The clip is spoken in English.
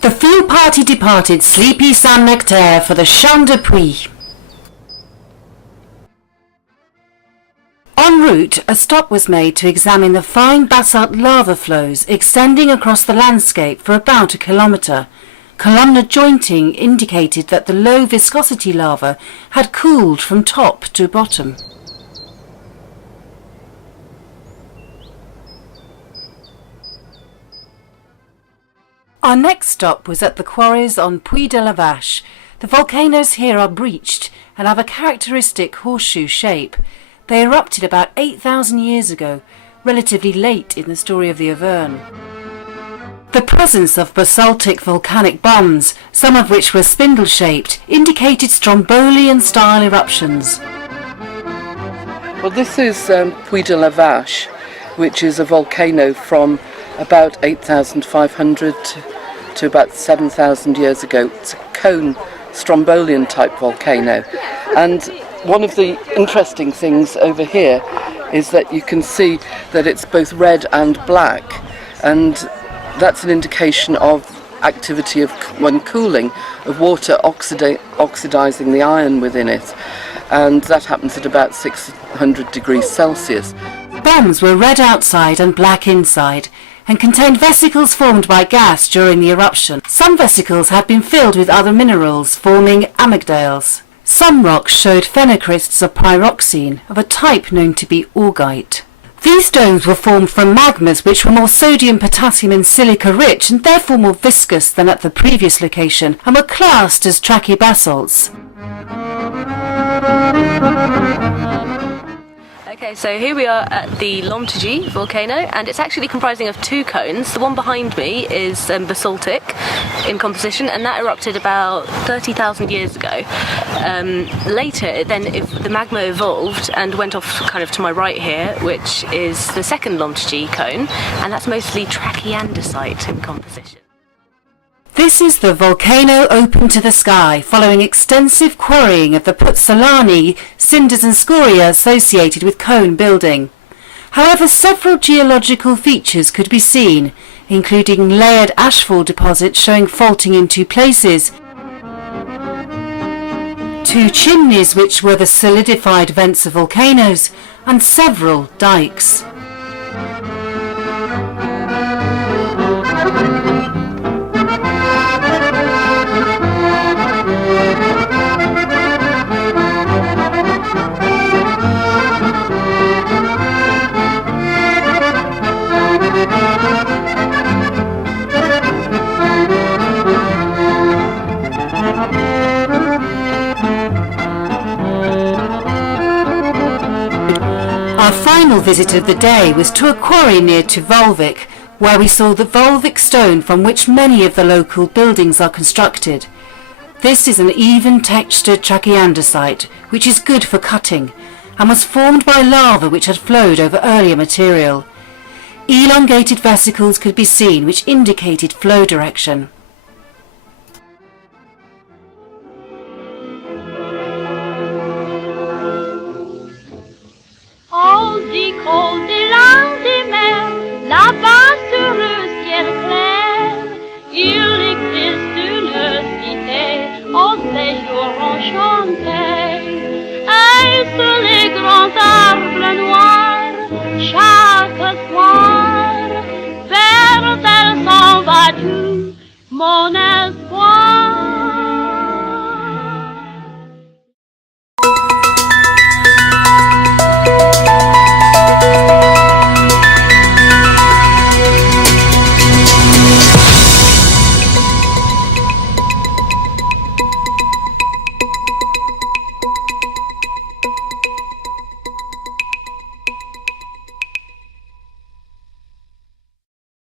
The field party departed sleepy Saint-Nectaire for the Chaine de Puys. En route, a stop was made to examine the fine basalt lava flows extending across the landscape for about a kilometre. Columnar jointing indicated that the low viscosity lava had cooled from top to bottom. Our next stop was at the quarries on Puys de la Vache. The volcanoes here are breached and have a characteristic horseshoe shape. They erupted about 8,000 years ago, relatively late in the story of the Auvergne. The presence of basaltic volcanic bombs, some of which were spindle-shaped, indicated Strombolian-style eruptions. Well, this is Puys de la Vache, which is a volcano from about 8,500 to about 7,000 years ago. It's a cone, Strombolian type volcano. And one of the interesting things over here is that you can see that it's both red and black, and that's an indication of activity of, when cooling, of water oxidizing the iron within it, and that happens at about 600 degrees Celsius. Bombs were red outside and black inside, and contained vesicles formed by gas during the eruption. Some vesicles had been filled with other minerals, forming amygdales. Some rocks showed phenocrysts of pyroxene, of a type known to be augite. These domes were formed from magmas which were more sodium, potassium and silica rich and therefore more viscous than at the previous location, and were classed as trachybasalts. Okay, so here we are at the L'Homme volcano, and it's actually comprising of two cones. The one behind me is basaltic in composition, and that erupted about 30,000 years ago. Later, the magma evolved and went off kind of to my right here, which is the second L'Homme cone, and that's mostly trachyandesite in composition. This is the volcano open to the sky, following extensive quarrying of the puzzolani, cinders and scoria associated with cone building. However, several geological features could be seen, including layered ashfall deposits showing faulting in two places, two chimneys which were the solidified vents of volcanoes, and several dikes. Our final visit of the day was to a quarry near to Volvic, where we saw the Volvic stone from which many of the local buildings are constructed. This is an even textured trachyandesite, which is good for cutting, and was formed by lava which had flowed over earlier material. Elongated vesicles could be seen which indicated flow direction. Au des langues des mers, là-bas sur le ciel clair, il existe une cité au séjour enchanté. Et sur les grands arbres noirs, chaque soir, vers elle s'en va tout, mon esprit.